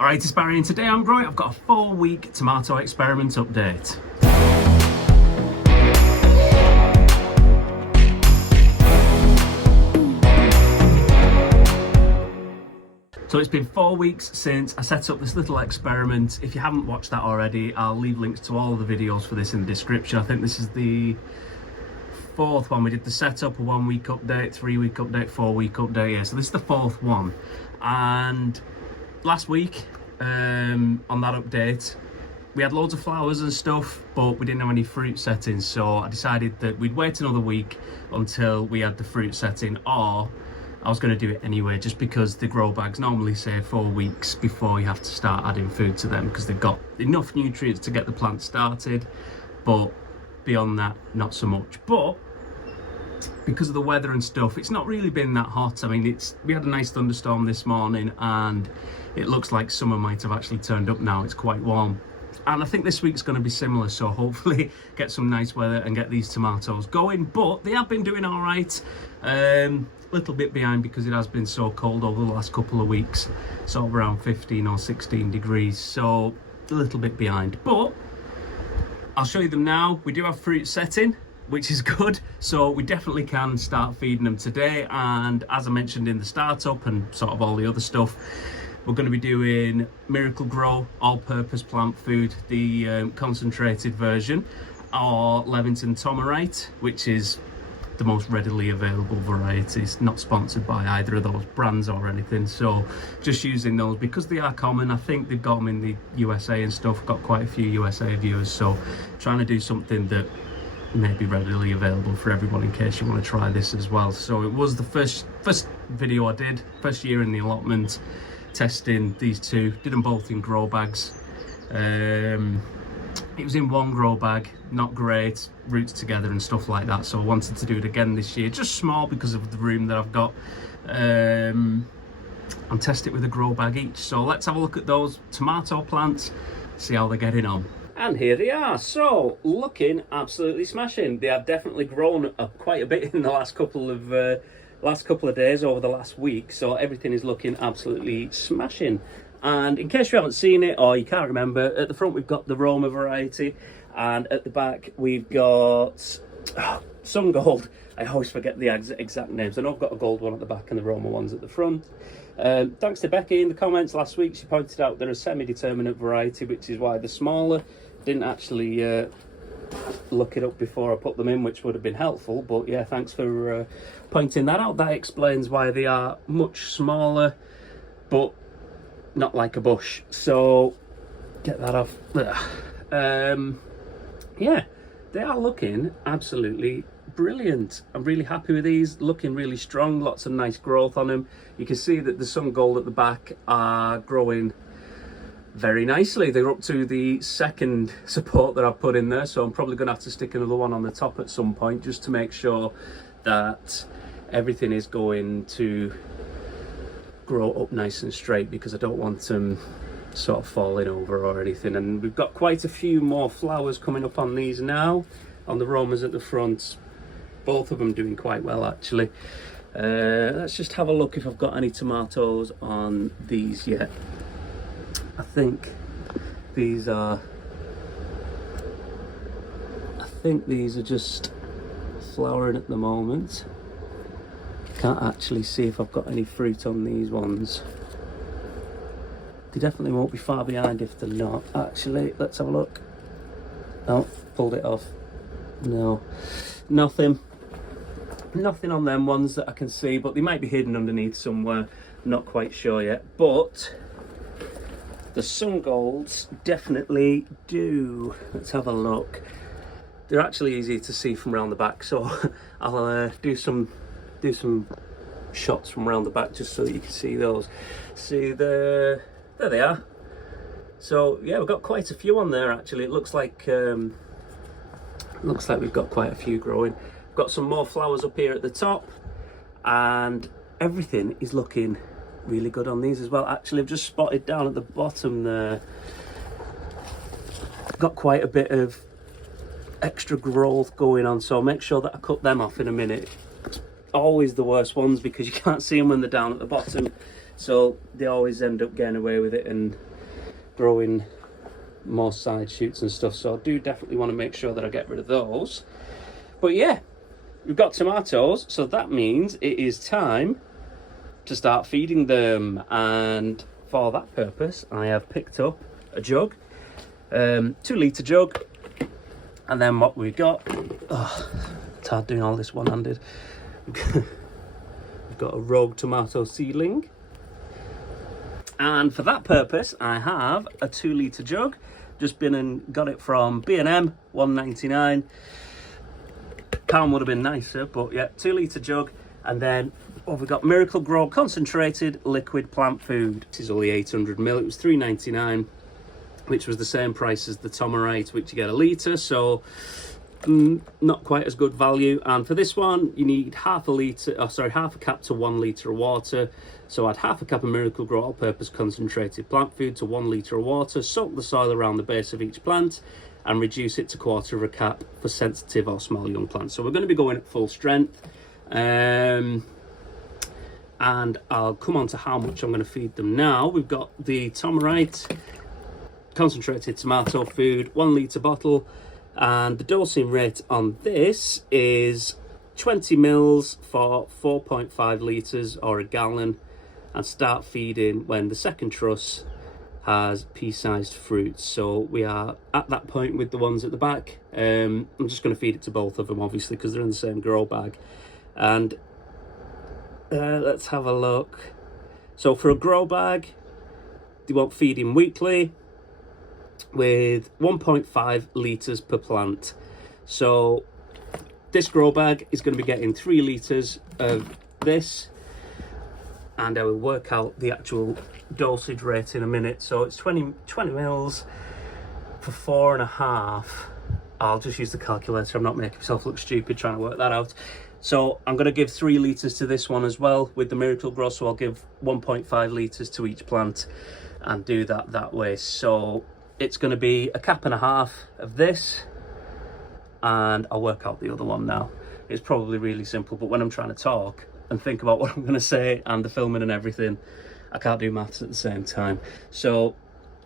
Alright, it's Barry and today I'm growing. I've got a 4-week tomato experiment update. So it's been 4 weeks since I set up this little experiment. If you haven't watched that already, I'll leave links to all of the videos for this in the description. I think this is the 4th one. We did the setup, a 1-week update, 3-week update, 4-week update. Yeah, so this is the 4th one. And last week on that update, we had loads of flowers and stuff, but we didn't have any fruit settings. So I decided that we'd wait another week until we had the fruit setting, or I was going to do it anyway, just because the grow bags normally say 4 weeks before you have to start adding food to them, because they've got enough nutrients to get the plant started, but beyond that, not so much. But because of the weather and stuff, it's not really been that hot. I mean, we had a nice thunderstorm this morning, and it looks like summer might have actually turned up now. It's quite warm. And I think this week's going to be similar, so hopefully get some nice weather and get these tomatoes going. But they have been doing all right. Little bit behind because it has been so cold over the last couple of weeks, sort of around 15 or 16 degrees, so a little bit behind. But I'll show you them now. We do have fruit setting, which is good, so we definitely can start feeding them today. And as I mentioned in the startup and sort of all the other stuff, we're going to be doing Miracle Grow all-purpose plant food, the concentrated version, or Levington Tomorite, which is the most readily available varieties, not sponsored by either of those brands or anything, so just using those because they are common. I think they've got them in the USA and stuff, got quite a few USA viewers, so trying to do something that may be readily available for everyone in case you want to try this as well. So it was the first video I did, first year in the allotment, testing these two, did them both in grow bags. It was in one grow bag, not great, roots together and stuff like that, so I wanted to do it again this year, just small because of the room that I've got, and test it with a grow bag each. So let's have a look at those tomato plants, see how they're getting on. And here they are, so looking absolutely smashing. They have definitely grown quite a bit in the last couple of days, over the last week, so everything is looking absolutely smashing. And in case you haven't seen it or you can't remember, at the front we've got the Roma variety, and at the back we've got Sun Gold. I always forget the exact names. I know I've got a gold one at the back and the Roma one's at the front. Thanks to Becky in the comments last week, she pointed out they're a semi-determinate variety, which is why they're smaller. Didn't actually look it up before I put them in, which would have been helpful, but yeah, thanks for pointing that out. That explains why they are much smaller, but not like a bush. So get that off there. Yeah, they are looking absolutely brilliant. I'm really happy with these, looking really strong, lots of nice growth on them. You can see that the Sun Gold at the back are growing very nicely. They're up to the second support that I've put in there, so I'm probably going to have to stick another one on the top at some point, just to make sure that everything is going to grow up nice and straight, because I don't want them sort of falling over or anything. And we've got quite a few more flowers coming up on these now, on the Romas at the front, both of them doing quite well actually. Let's just have a look if I've got any tomatoes on these yet. I think these are just flowering at the moment. Can't actually see if I've got any fruit on these ones. They definitely won't be far behind if they're not. Actually, let's have a look. Oh, pulled it off. No, nothing on them ones that I can see, but they might be hidden underneath somewhere, not quite sure yet. But the Sun Golds definitely do. Let's have a look. They're actually easy to see from around the back, so I'll do some shots from around the back just so that you can see those. See, there they are. So yeah, we've got quite a few on there actually. It looks like we've got quite a few growing. We've got some more flowers up here at the top, and everything is looking really good on these as well. Actually, I've just spotted down at the bottom there, got quite a bit of extra growth going on, so I'll make sure that I cut them off in a minute. Always the worst ones because you can't see them when they're down at the bottom. so they always end up getting away with it and growing more side shoots and stuff. So I do definitely want to make sure that I get rid of those. But yeah, we've got tomatoes, so that means it is time to start feeding them. And for that purpose, I have picked up a jug, 2 litre jug, and then what we've got, it's hard doing all this one-handed. We've got a rogue tomato seedling, and for that purpose I have a 2 litre jug. Just been and got it from B&M, £1.99. Pound would have been nicer, but yeah, 2 litre jug. And then we've got Miracle Grow concentrated liquid plant food. This is only 800ml. It was £3.99, which was the same price as the Tomorite, which you get a litre, so not quite as good value. And for this one, you need half a cap to 1 litre of water. So add half a cup of Miracle Grow all-purpose concentrated plant food to 1 litre of water. Soak the soil around the base of each plant and reduce it to 1/4 of a cap for sensitive or small young plants. So we're going to be going at full strength. And I'll come on to how much I'm going to feed them now. We've got the Tomorite concentrated tomato food, 1 litre bottle, and the dosing rate on this is 20 mils for 4.5 litres or a gallon, and start feeding when the second truss has pea-sized fruits. So we are at that point with the ones at the back. I'm just going to feed it to both of them, obviously, because they're in the same grow bag. And let's have a look. So for a grow bag, they want feeding weekly with 1.5 litres per plant. So this grow bag is going to be getting 3 litres of this, and I will work out the actual dosage rate in a minute. So it's 20 mils for 4.5. I'll just use the calculator. I'm not making myself look stupid trying to work that out. So I'm going to give 3 litres to this one as well with the Miracle Grow. So I'll give 1.5 litres to each plant and do that way. So it's going to be 1.5 cups of this, and I'll work out the other one now. It's probably really simple, but when I'm trying to talk and think about what I'm going to say and the filming and everything, I can't do maths at the same time. So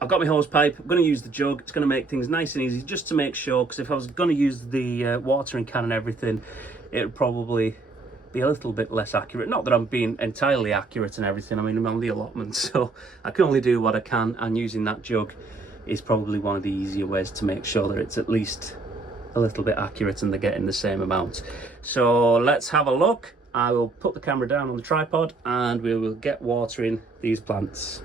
I've got my hose pipe. I'm going to use the jug. It's going to make things nice and easy, just to make sure, because if I was going to use the watering can and everything, it would probably be a little bit less accurate. Not that I'm being entirely accurate and everything. I mean, I'm on the allotment, so I can only do what I can, and using that jug is probably one of the easier ways to make sure that it's at least a little bit accurate and they're getting the same amount. So let's have a look. I will put the camera down on the tripod and we will get watering these plants.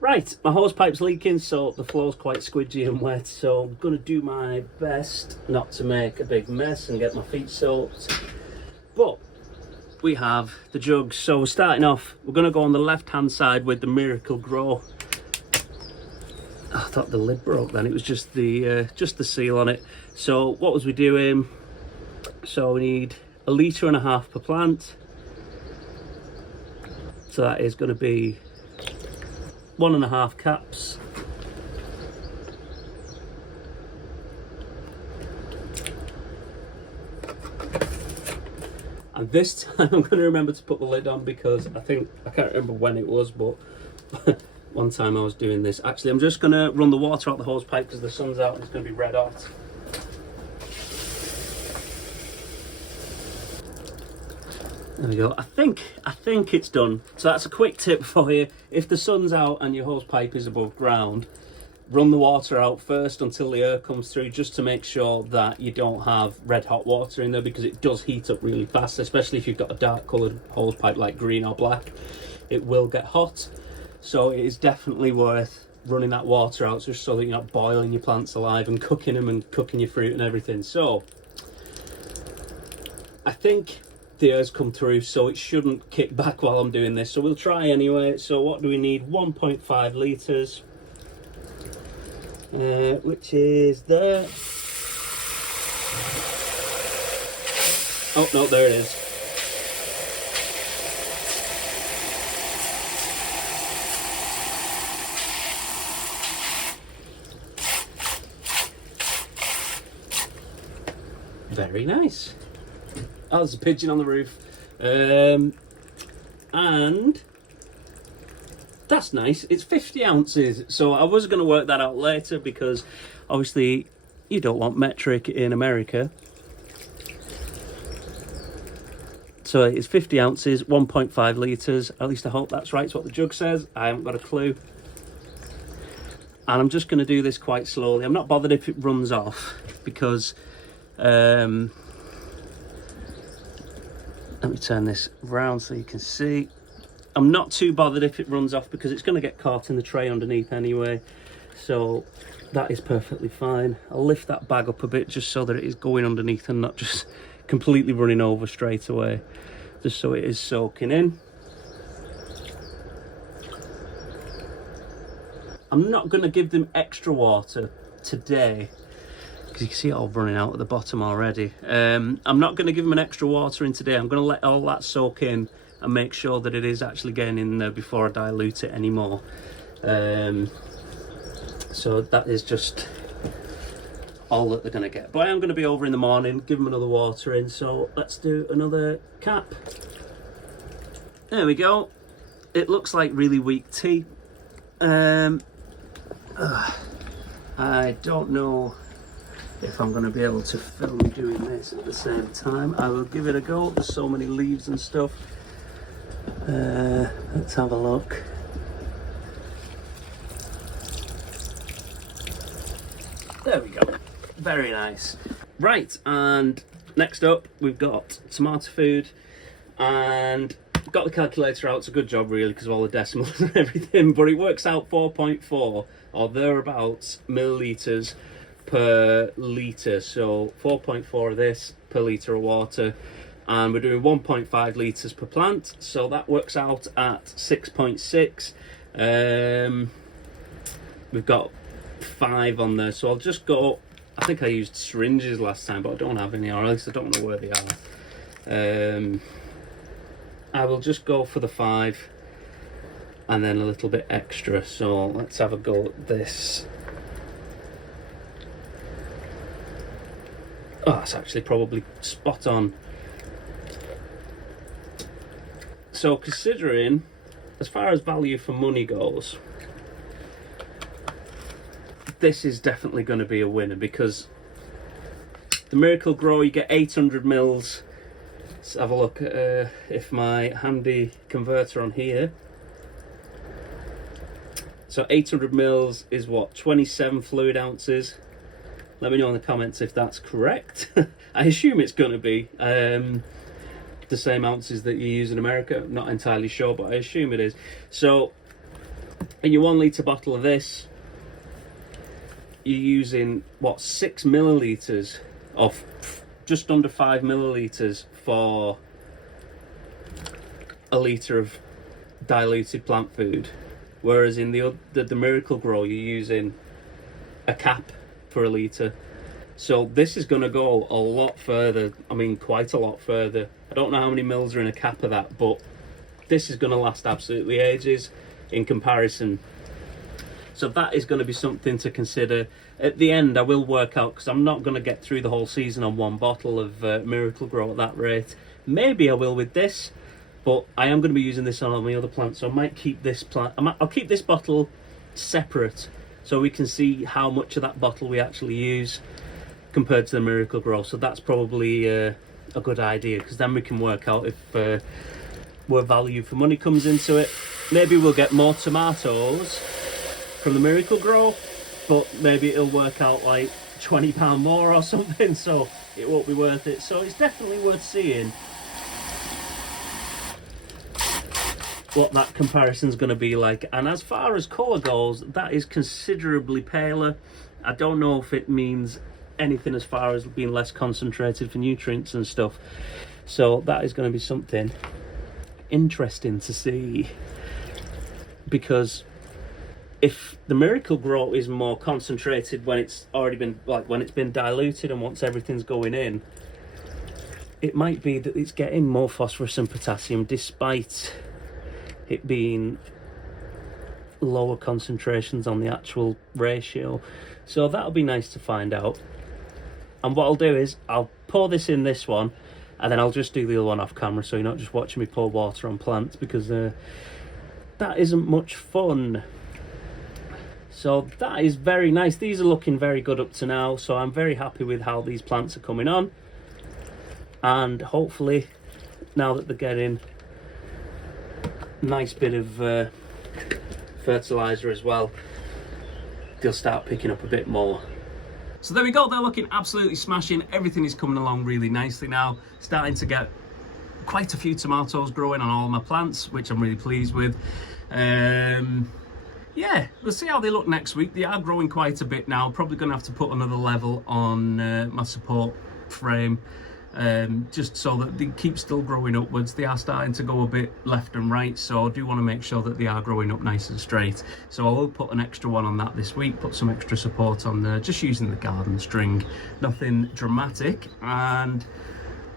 Right, my hose pipe's leaking, so the floor's quite squidgy and wet, so I'm going to do my best not to make a big mess and get my feet soaked. But we have the jugs, so we're starting off. We're going to go on the left hand side with the Miracle Grow. I thought the lid broke then. It was just the seal on it. So what was we doing? So we need 1.5 litres per plant. So that is going to be 1.5 caps. And this time I'm going to remember to put the lid on, because I can't remember when it was, but one time I was doing this. Actually, I'm just going to run the water out the hose pipe because the sun's out and it's going to be red hot. There we go. I think it's done. So that's a quick tip for you. If the sun's out and your hose pipe is above ground, run the water out first until the air comes through, just to make sure that you don't have red hot water in there, because it does heat up really fast, especially if you've got a dark coloured hose pipe like green or black. It will get hot. So it is definitely worth running that water out, just so that you're not boiling your plants alive and cooking them and cooking your fruit and everything. So I think the air's come through, so it shouldn't kick back while I'm doing this. So we'll try anyway. So what do we need? 1.5 litres, which is there. Oh no, there it is. Very nice. Oh, there's a pigeon on the roof. And That's nice. It's 50 ounces. So I was going to work that out later because obviously you don't want metric in America. So it's 50 ounces, 1.5 litres. At least I hope that's right. It's what the jug says. I haven't got a clue. And I'm just going to do this quite slowly. I'm not bothered if it runs off because... let me turn this round so you can see. I'm not too bothered if it runs off because it's going to get caught in the tray underneath anyway. So that is perfectly fine. I'll lift that bag up a bit just so that it is going underneath and not just completely running over straight away. Just so it is soaking in. I'm not going to give them extra water today because you can see it all running out at the bottom already. I'm not going to give them an extra water in today. I'm going to let all that soak in and make sure that it is actually getting in there before I dilute it anymore. So that is just all that they're going to get. But I am going to be over in the morning, give them another water in. So let's do another cap. There we go. It looks like really weak tea. I don't know if I'm going to be able to film doing this at the same time. I will give it a go. There's so many leaves and stuff. Let's have a look. There we go. Very nice. Right, and next up we've got tomato food, and got the calculator out. It's a good job really because of all the decimals and everything, but it works out 4.4 or thereabouts millilitres per litre. So 4.4 of this per litre of water, and we're doing 1.5 litres per plant, so that works out at 6.6. We've got 5 on there, so I'll just go. I think I used syringes last time, but I don't have any, or at least I don't know where they are. I will just go for the 5 and then a little bit extra. So let's have a go at this. Oh, that's actually probably spot on. So considering, as far as value for money goes, this is definitely going to be a winner because the Miracle Grow, you get 800 mils. Let's have a look at if my handy converter on here. So 800 mils is what, 27 fluid ounces. Let me know in the comments if that's correct. I assume it's going to be the same ounces that you use in America. I'm not entirely sure, but I assume it is. So in your 1 litre bottle of this, you're using what, 6 millilitres of just under 5 millilitres for a litre of diluted plant food, whereas in the Miracle Grow you're using a cap for a litre. So this is going to go a lot further. I mean, quite a lot further. I don't know how many mils are in a cap of that, but this is going to last absolutely ages in comparison. So that is going to be something to consider. At the end, I will work out, because I'm not going to get through the whole season on 1 bottle of Miracle Grow at that rate. Maybe I will with this, but I am going to be using this on all my other plants, so I might keep this I'll keep this bottle separate, so we can see how much of that bottle we actually use compared to the Miracle Grow. So that's probably a good idea, because then we can work out if where value for money comes into it. Maybe we'll get more tomatoes from the Miracle Grow, but maybe it'll work out like £20 more or something, so it won't be worth it. So it's definitely worth seeing what that comparison's going to be like. And as far as colour goes, that is considerably paler. I don't know if it means anything as far as being less concentrated for nutrients and stuff, so that is going to be something interesting to see, because if the Miracle Grow is more concentrated when it's already been, like when it's been diluted and once everything's going in, it might be that it's getting more phosphorus and potassium despite it being lower concentrations on the actual ratio. So that'll be nice to find out. And what I'll do is I'll pour this in this one, and then I'll just do the other one off camera, so you're not just watching me pour water on plants, because that isn't much fun. So that is very nice. These are looking very good up to now, so I'm very happy with how these plants are coming on. And hopefully, now that they're getting a nice bit of fertilizer as well, they'll start picking up a bit more. So there we go, they're looking absolutely smashing. Everything is coming along really nicely now. Starting to get quite a few tomatoes growing on all my plants, which I'm really pleased with. Yeah, we'll see how they look next week. They are growing quite a bit now. Probably going to have to put another level on my support frame, just so that they keep still growing upwards. They are starting to go a bit left and right, so I do want to make sure that they are growing up nice and straight. So I will put an extra one on that this week, put some extra support on there, just using the garden string. Nothing dramatic, and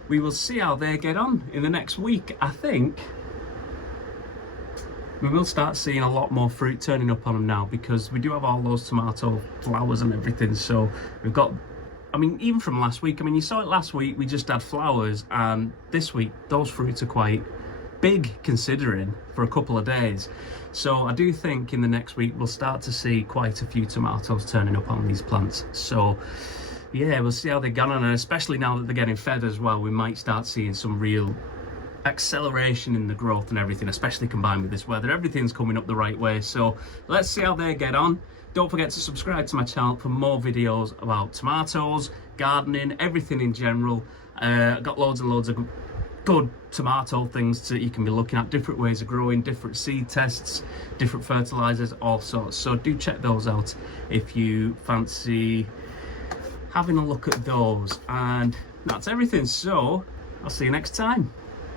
we will see how they get on in the next week. I think we will start seeing a lot more fruit turning up on them now, because we do have all those tomato flowers and everything. So we've got, I mean, even from last week, I mean, you saw it last week, we just had flowers, and this week those fruits are quite big considering for a couple of days. So I do think in the next week we'll start to see quite a few tomatoes turning up on these plants. So yeah, we'll see how they get on, and especially now that they're getting fed as well, we might start seeing some real acceleration in the growth and everything, especially combined with this weather. Everything's coming up the right way, so let's see how they get on. Don't forget to subscribe to my channel for more videos about tomatoes, gardening, everything in general. I've got loads and loads of good tomato things that you can be looking at, different ways of growing, different seed tests, different fertilizers, all sorts. So do check those out if you fancy having a look at those. And that's everything, so I'll see you next time.